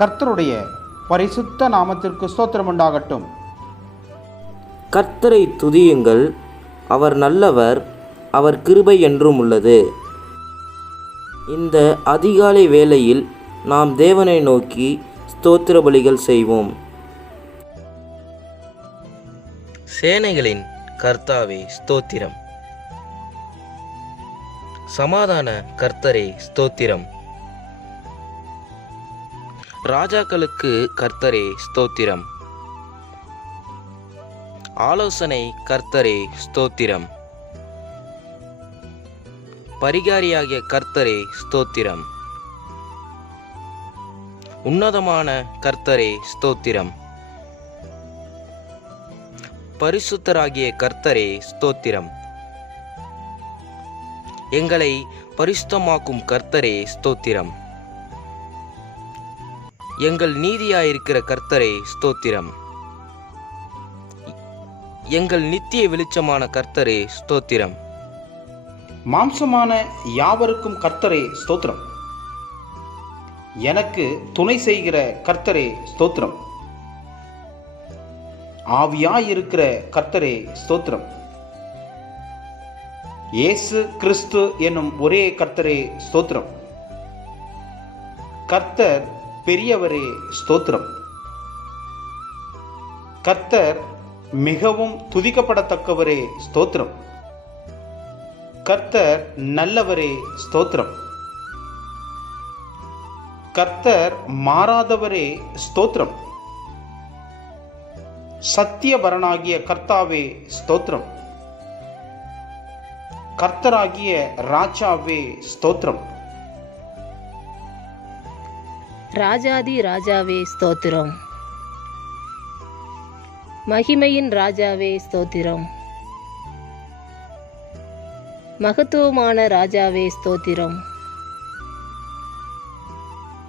கர்த்தருடைய பரிசுத்த நாமத்திற்கு ஸ்தோத்திரம் உண்டாகட்டும். கர்த்தரை துதியுங்கள், அவர் நல்லவர், அவர் கிருபை என்றும் உள்ளது. இந்த அதிகாலை வேளையில் நாம் தேவனை நோக்கி ஸ்தோத்திர பலிகள் செய்வோம். சேனைகளின் கர்த்தாவே ஸ்தோத்திரம். சமாதான கர்த்தரே ஸ்தோத்திரம். ராஜாக்களுக்கு கர்த்தரே ஸ்தோத்திரம். ஆலோசனை கர்த்தரே ஸ்தோத்திரம். பரிகாரியாகிய கர்த்தரே ஸ்தோத்திரம். உன்னதமான கர்த்தரே ஸ்தோத்திரம். பரிசுத்தராகிய கர்த்தரே ஸ்தோத்திரம். எங்களை பரிசுத்தமாக்கும் கர்த்தரே ஸ்தோத்திரம். எங்கள் நீதியாயிருக்கிற கர்த்தரே ஸ்தோத்திரம். எங்கள் நித்திய வெளிச்சமான கர்த்தரே ஸ்தோத்திரம். மாம்சமான யாவருக்கும் கர்த்தரே ஸ்தோத்திரம். எனக்கு துணை செய்கிற கர்த்தரே ஸ்தோத்திரம். ஆவியாயிருக்கிற கர்த்தரே ஸ்தோத்திரம். இயேசு கிறிஸ்து என்னும் ஒரே கர்த்தரே ஸ்தோத்திரம். கர்த்தர் பெரியவரே ஸ்தோத்திரம். கர்த்தர் மிகவும் துதிக்கப்படத்தக்கவரே ஸ்தோத்திரம். கர்த்தர் நல்லவரே ஸ்தோத்திரம். கர்த்தர் மாறாதவரே ஸ்தோத்திரம். சத்தியபரனாகிய கர்த்தாவே ஸ்தோத்திரம். கர்த்தராகிய ராஜாவே ஸ்தோத்திரம். ராஜாதி ராஜாவே ஸ்தோத்திரம். மகிமையின் ராஜாவே ஸ்தோத்திரம். மகத்துவமான ராஜாவே ஸ்தோத்திரம்.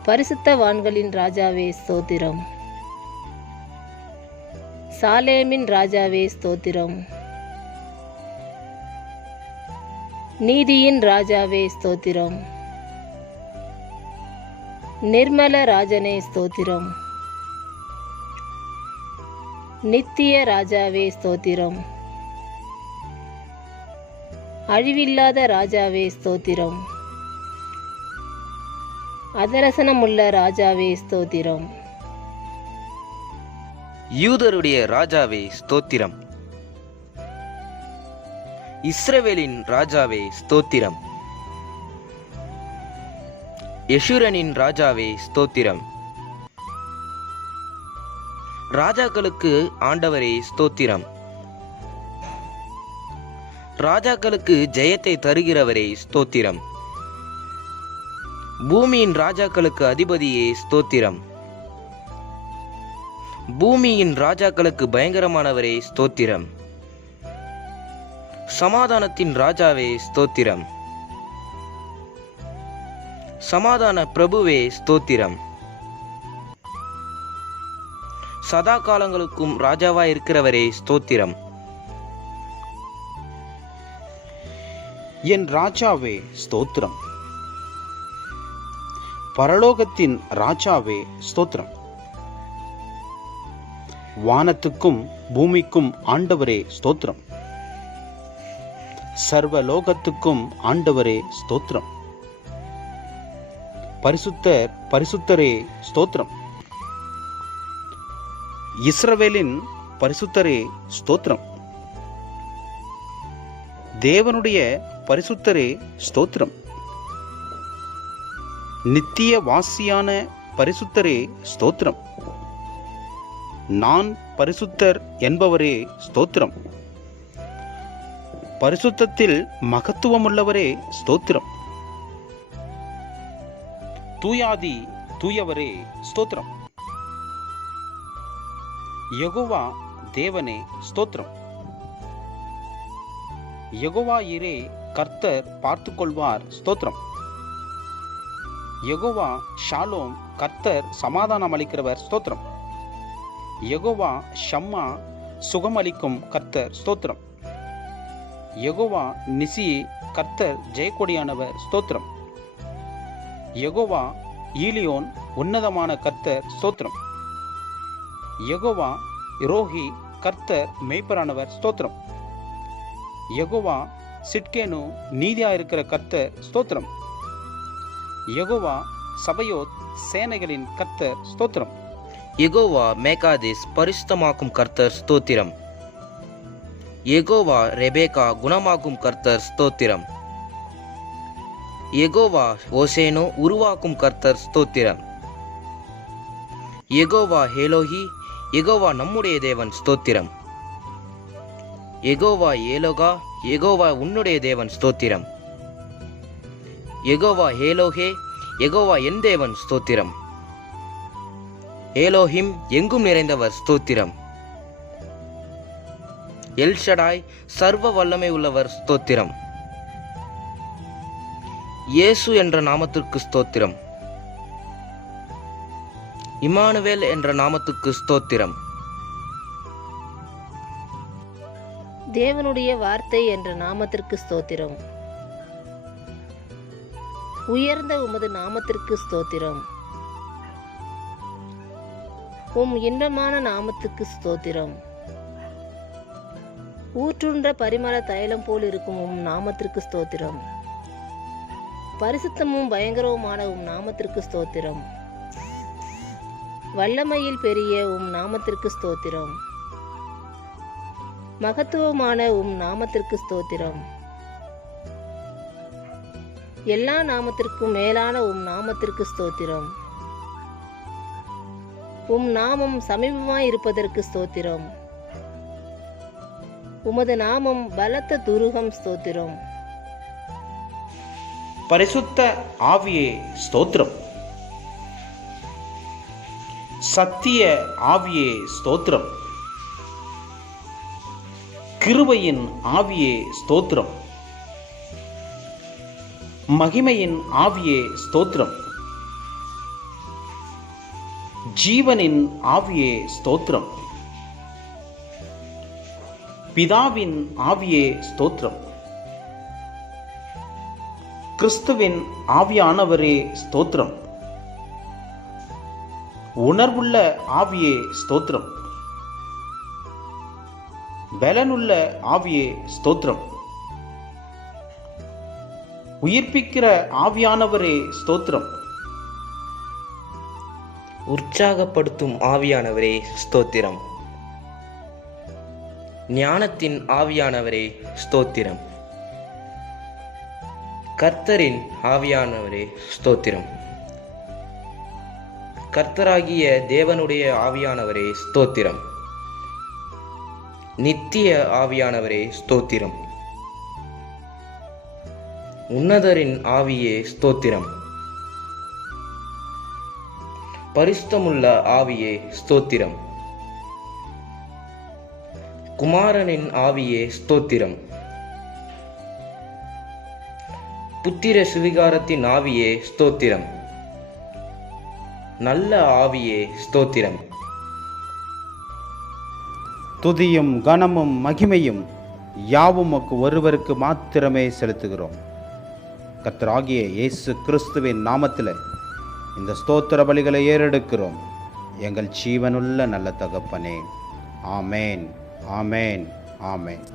பரிசுத்தவான்களின் ராஜாவே ஸ்தோத்திரம். சாலேமின் ராஜாவே ஸ்தோத்திரம். நீதியின் ராஜாவே ஸ்தோத்திரம். நிர்மல ராஜனே ஸ்தோத்திரம். நித்திய ராஜாவே ஸ்தோத்திரம். அழிவில்லாத ராஜாவே ஸ்தோத்திரம். அதரசனமுள்ள ராஜாவே ஸ்தோத்திரம். யூதருடைய ராஜாவே ஸ்தோத்திரம். இஸ்ரவேலின் ராஜாவே ஸ்தோத்திரம். யெஷூரனின் ராஜாவே ஸ்தோத்திரம். ராஜாக்களுக்கு ஆண்டவரே ஸ்தோத்திரம். ராஜாக்களுக்கு ஜெயத்தை தருகிறவரே ஸ்தோத்திரம். பூமியின் ராஜாக்களுக்கு அதிபதியே ஸ்தோத்திரம். பூமியின் ராஜாக்களுக்கு பயங்கரமானவரே ஸ்தோத்திரம். சமாதானத்தின் ராஜாவே ஸ்தோத்திரம். சமாதான பிரபுவே ஸ்தோத்திரம். சதா காலங்களுக்கும் ராஜாவாய் இருக்கிறவரே ஸ்தோத்திரம். என் ராஜாவே ஸ்தோத்திரம். பரலோகத்தின் ராஜாவே ஸ்தோத்திரம். வானத்துக்கும் பூமிக்கும் ஆண்டவரே ஸ்தோத்திரம். சர்வலோகத்துக்கும் ஆண்டவரே ஸ்தோத்திரம். பரிசுத்தர் பரிசுத்தரே ஸ்தோத்திரம். இஸ்ரவேலின் பரிசுத்தரே ஸ்தோத்திரம். தேவனுடைய பரிசுத்தரே ஸ்தோத்திரம். நித்திய வாசியான பரிசுத்தரே ஸ்தோத்திரம். நான் பரிசுத்தர் என்பவரே ஸ்தோத்திரம். பரிசுத்தத்தில் மகத்துவமுள்ளவரே ஸ்தோத்திரம். தூயாதி தூயவரே ஸ்தோத்திரம். யெகோவா தேவனே ஸ்தோத்திரம். யெகோவா இரே கர்த்தர் பார்த்து கொள்வார் ஸ்தோத்திரம். யெகோவா ஷாலோம் கர்த்தர் சமாதானம் அளிக்கிறவர் ஸ்தோத்திரம். யெகோவா ஷம்மா சுகமளிக்கும் கர்த்தர் ஸ்தோத்திரம். யெகோவா நிசி கர்த்தர் ஜெயக்கொடியானவர் ஸ்தோத்திரம். யெகோவா ஈலியோன் உன்னதமான கர்த்தர் ஸ்தோத்திரம். யெகோவா ரோஹி கர்த்தர் மேய்ப்பரானவர் ஸ்தோத்திரம். யெகோவா சிட்கேனு நீதியா இருக்கிற கர்த்தர் ஸ்தோத்திரம். யெகோவா சபையோத் சேனைகளின் கர்த்தர் ஸ்தோத்திரம். யெகோவா மேகாதேஸ் பரிசுத்தமாக்கும் கர்த்தர் ஸ்தோத்திரம். யெகோவா ரெபேக்கா குணமாக்கும் கர்த்தர் ஸ்தோத்திரம். யெகோவா ஓசேனோ உருவாக்கும் கர்த்தர் ஸ்தோத்திரம். யெகோவா ஹேலோஹி யெகோவா நம்முடைய தேவன் ஸ்தோத்திரம். யெகோவா ஏலோகா யெகோவா உன்னுடைய தேவன் ஸ்தோத்திரம். யெகோவா ஹேலோஹே யெகோவா என் தேவன் ஸ்தோத்திரம். ஏலோஹிம் எங்கும் நிறைந்தவர் ஸ்தோத்திரம். எல்ஷடாய் சர்வ வல்லமை உள்ளவர் ஸ்தோத்திரம். இயேசு என்ற நாமத்திற்கு ஸ்தோத்திரம். இமானுவேல் என்ற நாமத்துக்கு ஸ்தோத்திரம். தேவனுடைய வார்த்தை என்ற நாமத்திற்கு ஸ்தோத்திரம். உயர்ந்த உமது நாமத்திற்கு ஸ்தோத்திரம். இன்பமான நாமத்துக்கு ஸ்தோத்திரம். ஊற்றுன்ற பரிமள தைலம் போல் இருக்கும் நாமத்திற்கு ஸ்தோத்திரம். பரிசுத்தமும் பயங்கரவுமான நாமத்திற்கு ஸ்தோத்திரம். வல்லமையில் பெரிய நாமத்திற்கு ஸ்தோத்திரம். மகத்துவமான நாமத்திற்கு ஸ்தோத்திரம். எல்லா நாமத்திற்கும் மேலான நாமத்திற்கு ஸ்தோத்திரம். நாமம் சமீபமாய் இருப்பதற்கு ஸ்தோத்திரம். உமது நாமம் பலத்த துருகம் ஸ்தோத்திரம். பரிசுத்த ஆவியே ஸ்தோத்திரம். சத்திய ஆவியே ஸ்தோத்திரம். கிருபையின் ஆவியே ஸ்தோத்திரம். மகிமையின் ஆவியே ஸ்தோத்திரம். ஜீவனின் ஆவியே ஸ்தோத்திரம். பிதாவின் ஆவியே ஸ்தோத்திரம். கிறிஸ்துவின் ஆவியானவரே ஸ்தோத்திரம். உணர்வுள்ள ஆவியே ஸ்தோத்திரம். பலனுள்ள ஆவியே ஸ்தோத்திரம். உயிர்ப்பிக்கிற ஆவியானவரே ஸ்தோத்திரம். உற்சாகப்படுத்தும் ஆவியானவரே ஸ்தோத்திரம். ஞானத்தின் ஆவியானவரே ஸ்தோத்திரம். கர்த்தரின் ஆவியானவரே ஸ்தோத்திரம். கர்த்தராகிய தேவனுடைய ஆவியானவரே ஸ்தோத்திரம். நித்திய ஆவியானவரே ஸ்தோத்திரம். உன்னதரின் ஆவியே ஸ்தோத்திரம். பரிசுத்தமுள்ள ஆவியே ஸ்தோத்திரம். குமாரனின் ஆவியே ஸ்தோத்திரம். புத்திர சுவிகாரத்தின் ஆவியே ஸ்தோத்திரம். நல்ல ஆவியே ஸ்தோத்திரம். துதியும் கனமும் மகிமையும் யாவும் ஒருவருக்கு மாத்திரமே செலுத்துகிறோம். கர்த்தராகிய இயேசு கிறிஸ்துவின் நாமத்தில் இந்த ஸ்தோத்திர பலிகளை ஏறெடுக்கிறோம். எங்கள் ஜீவனுள்ள நல்ல தகப்பனே. ஆமேன், ஆமேன், ஆமேன்.